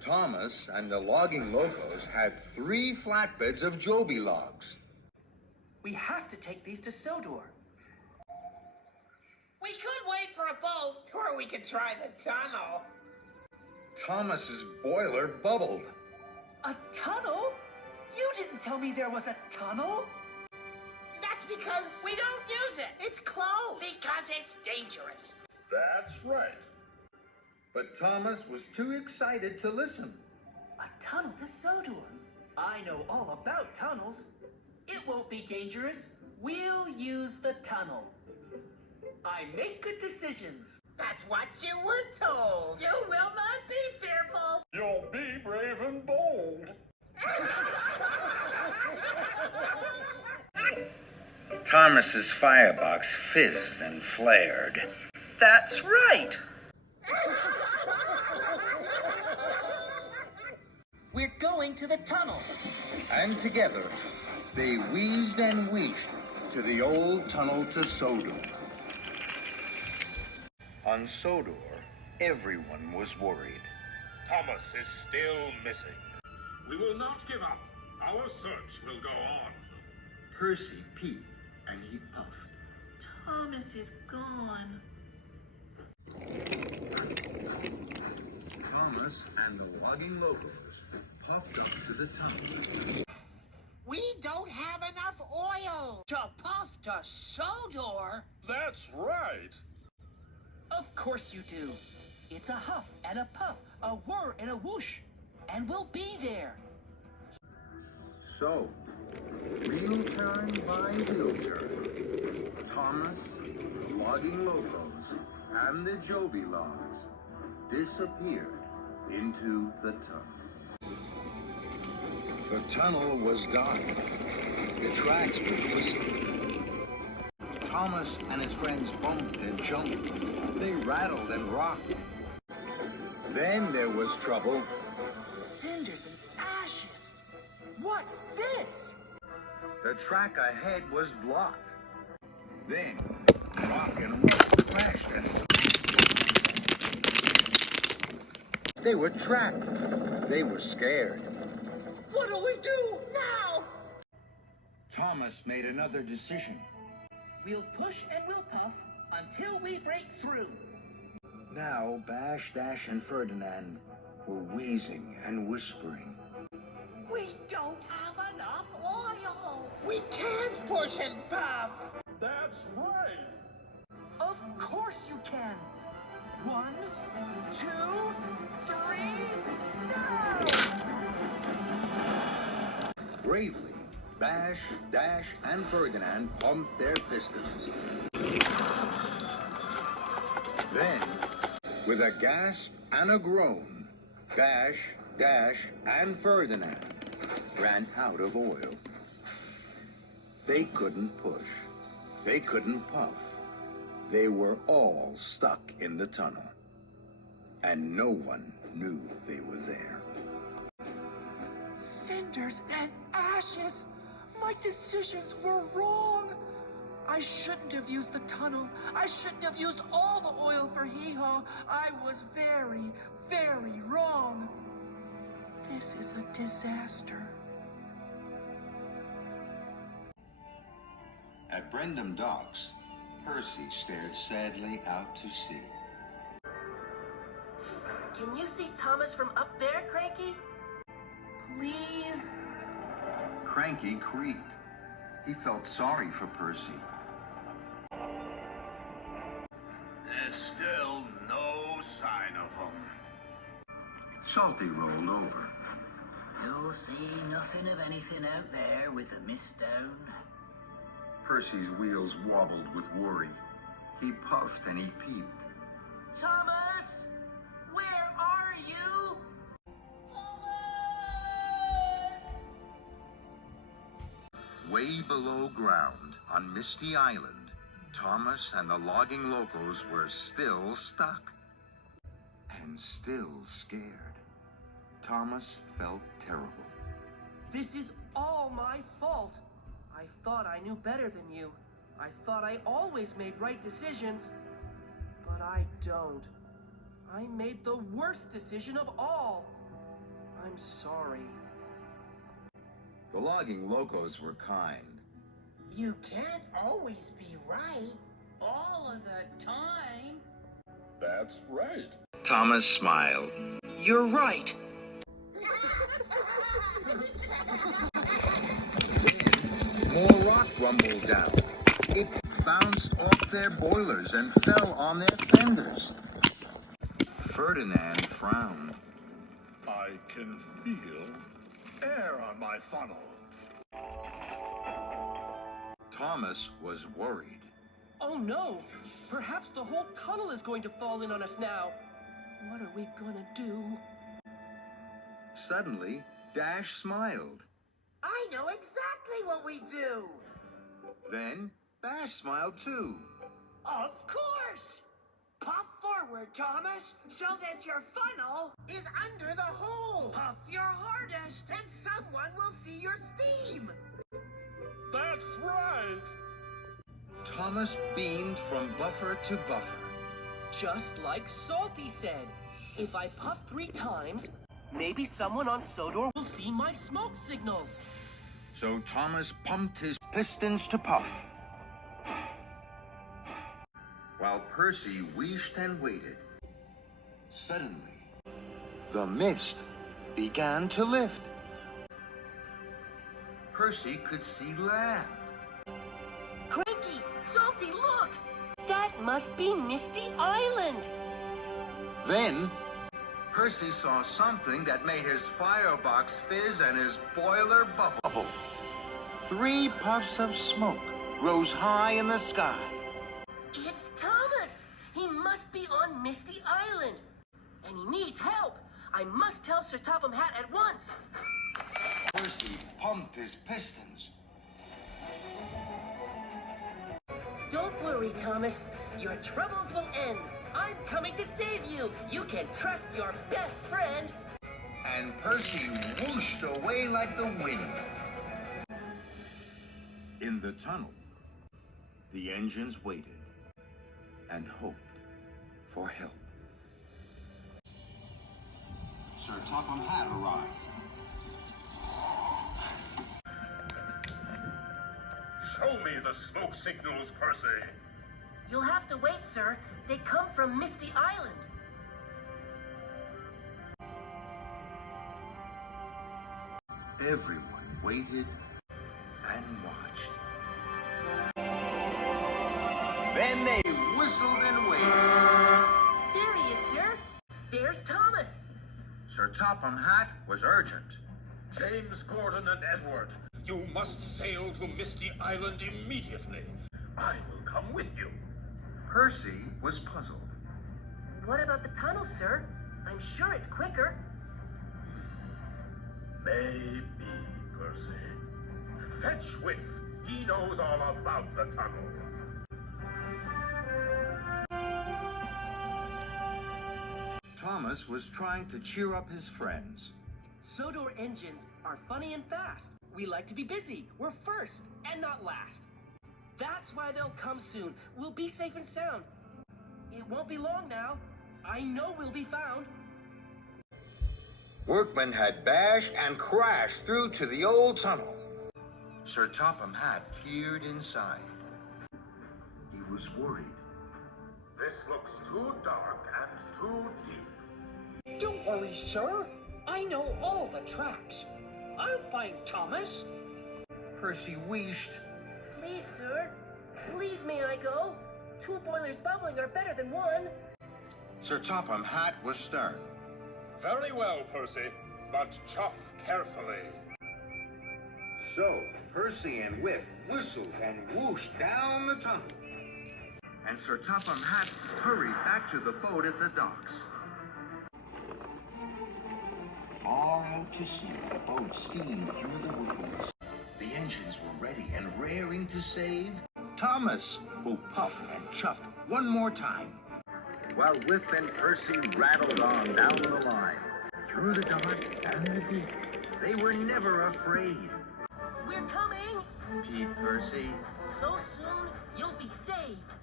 Thomas and the logging locals had 3 flatbeds of Joby logs. We have to take these to Sodor. We could wait for a boat, or we could try the tunnel. Thomas's boiler bubbled. A tunnel? You didn't tell me there was a tunnel? That's because we don't use it. It's closed. Because it's dangerous. That's right. But Thomas was too excited to listen. A tunnel to Sodor? I know all about tunnels. It won't be dangerous. We'll use the tunnel. I make good decisions. That's what you were told. You will not be fearful. You'll be brave and bold. Thomas's firebox fizzed and flared. That's right. We're going to the tunnel. And together, they wheezed and wheezed to the old tunnel to Sodor. On Sodor, everyone was worried. Thomas is still missing. We will not give up. Our search will go on. Percy peeped and he puffed. Thomas is gone. Thomas and the logging locals puffed up to the tunnel. We don't have enough oil to puff to Sodor. That's right. Of course you do. It's a huff and a puff, a whir and a whoosh, and we'll be there. So, wheel turn by wheel turn, Thomas, the logging locals, and the Joby logs disappeared into the tunnel. The tunnel was dark. The tracks were twisted. Thomas and his friends bumped and jumped. They rattled and rocked. Then there was trouble. Cinders and ashes. What's this? The track ahead was blocked. Then, rock and roll crashed and they were trapped. They were scared. What do we do now? Thomas made another decision. We'll push and we'll puff until we break through. Now, Bash, Dash, and Ferdinand were wheezing and whispering. We don't have enough oil. We can't push and puff. That's right. Of course you can. 1, 2, 3, now! Bravely, Bash, Dash, and Ferdinand pumped their pistons. Then, with a gasp and a groan, Bash, Dash, and Ferdinand ran out of oil. They couldn't push. They couldn't puff. They were all stuck in the tunnel. And no one knew they were there. Cinders and ashes. My decisions were wrong. I shouldn't have used the tunnel. I shouldn't have used all the oil for Hee-Haw. I was very, very wrong. This is a disaster. At Brendam Docks, Percy stared sadly out to sea. Can you see Thomas from up there, Cranky? Please? Cranky creaked. He felt sorry for Percy. There's still no sign of him. Salty rolled over. You'll see nothing of anything out there with the mist down. Percy's wheels wobbled with worry. He puffed and he peeped. Thomas! Where are you? Way below ground, on Misty Island, Thomas and the logging locals were still stuck. And still scared. Thomas felt terrible. This is all my fault. I thought I knew better than you. I thought I always made right decisions. But I don't. I made the worst decision of all. I'm sorry. The logging locos were kind. You can't always be right all of the time. That's right. Thomas smiled. You're right. More rock rumbled down. It bounced off their boilers and fell on their fenders. Ferdinand frowned. I can feel air on my funnel. Thomas was worried. Oh no! Perhaps the whole tunnel is going to fall in on us now. What are we gonna do? Suddenly, Dash smiled. I know exactly what we do. Then, Bash smiled too. Of course! Puff forward, Thomas, so that your funnel is under the hole. Puff your hardest, and someone will see your steam. That's right. Thomas beamed from buffer to buffer. Just like Salty said. If I puff 3 times, maybe someone on Sodor will see my smoke signals. So Thomas pumped his pistons to puff, while Percy wheezed and waited. Suddenly, the mist began to lift. Percy could see land. Cranky! Salty, look! That must be Misty Island! Then, Percy saw something that made his firebox fizz and his boiler bubble. 3 puffs of smoke rose high in the sky. It's Thomas! He must be on Misty Island! And he needs help! I must tell Sir Topham Hatt at once! Percy pumped his pistons. Don't worry, Thomas. Your troubles will end. I'm coming to save you. You can trust your best friend. And Percy whooshed away like the wind. In the tunnel, the engines waited and hoped for help. Sir Topham Hatt arrived. Show me the smoke signals, Percy. You'll have to wait, sir. They come from Misty Island. Everyone waited and watched. Then they whistled and waited. There he is, sir. There's Thomas. Sir Topham Hatt was urgent. James, Gordon, and Edward, you must sail to Misty Island immediately. I will come with you. Percy was puzzled. What about the tunnel, sir? I'm sure it's quicker. Maybe, Percy. Fetch Whiff. He knows all about the tunnel. Thomas was trying to cheer up his friends. Sodor engines are funny and fast. We like to be busy. We're first and not last. That's why they'll come soon. We'll be safe and sound. It won't be long now. I know we'll be found. Workmen had bashed and crashed through to the old tunnel. Sir Topham Hatt peered inside. He was worried. This looks too dark and too deep. Don't worry, sir. I know all the tracks. I'll find Thomas. Percy wheezed. Please, sir. Please, may I go? 2 boilers bubbling are better than 1. Sir Topham Hatt was stern. Very well, Percy, but chuff carefully. So, Percy and Whiff whistled and whooshed down the tunnel. And Sir Topham Hatt hurried back to the boat at the docks. Far out to sea, the boat steamed through the waves. The engines were ready and raring to save Thomas, who puffed and chuffed one more time, while Whiff and Percy rattled on down the line, through the dark and the deep. They were never afraid. We're coming! Pete Percy. So soon, you'll be saved.